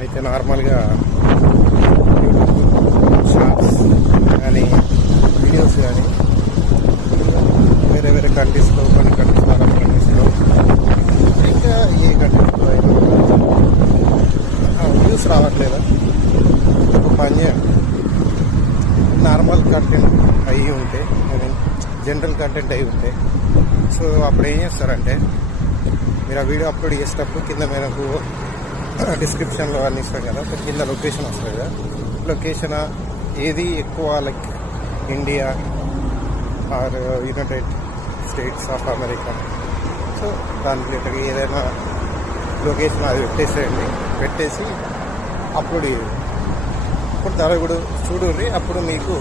అయితే నార్మల్గా షార్ట్స్ కానీ వీడియోస్ కానీ వేరే వేరే కంట్రీస్లో కొన్ని కంట్రీస్ అరబ్ కంట్రీస్లో ఇంకా ఏ కంట్రీస్లో అయినా వ్యూస్ రావట్లేదా ఒక పని చేయండి. నార్మల్ కంటెంట్ అయ్యి ఉంటే జనరల్ కంటెంట్ అయి ఉంటే సో అప్పుడు ఏం చేస్తారంటే మీరు ఆ వీడియో అప్లోడ్ చేసేటప్పుడు కింద మనకు డిస్క్రిప్షన్లో అన్ని ఇస్తాం కదా, కింద లొకేషన్ వస్తుంది కదా. లొకేషన్ ఏది ఎక్కువ like India or United States of America, so దాని రిలేటెడ్ ఏదైనా లొకేషన్ అది పెట్టేసి అప్లోడ్ చేయాలి. అప్పుడు ధర కూడా చూడండి, అప్పుడు మీకు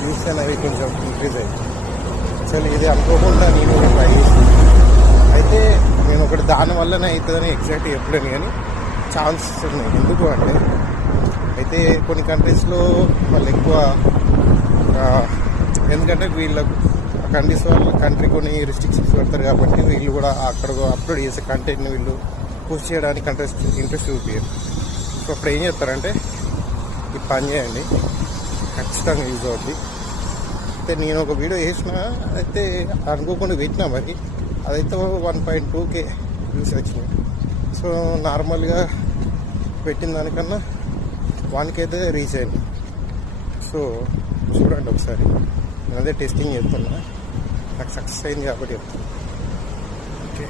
వ్యూస్ అనేవి కొంచెం ఇంక్రీజ్ అయ్యింది. అసలు ఇది అనుకోకుండా నేను కూడా ట్రై చేసి అయితే నేను ఒకటి దానివల్లనే అవుతుందని ఎగ్జాక్ట్గా చెప్పలేను, కానీ ఛాన్సెస్ ఉన్నాయి. ఎందుకు అంటే అయితే కొన్ని కంట్రీస్లో వాళ్ళు ఎక్కువ ఎందుకంటే వీళ్ళకు కంట్రీ కొన్ని రిస్ట్రిక్షన్స్ పెడతారు కాబట్టి వీళ్ళు కూడా అక్కడ అప్లోడ్ చేసే కంటెంట్ని వీళ్ళు పుష్ చేయడానికి ఇంట్రెస్ట్ చూపించారు. సో అప్పుడు ఏం చేస్తారంటే ఈ పని చేయండి, ఖచ్చితంగా యూజ్ అవుద్ది. అయితే నేను ఒక వీడియో వేసిన అయితే అనుకోకుండా పెట్టినా, మరి అదైతే 1.2K వ్యూస్ వచ్చినాయి. సో నార్మల్గా పెట్టిన దానికన్నా 1K అయితే రీచ్ అయింది. సో చూడండి ఒకసారి, నేను అదే టెస్టింగ్ చేస్తున్నా, నాకు సక్సెస్ అయింది కాబట్టి చెప్తాను. ఓకే.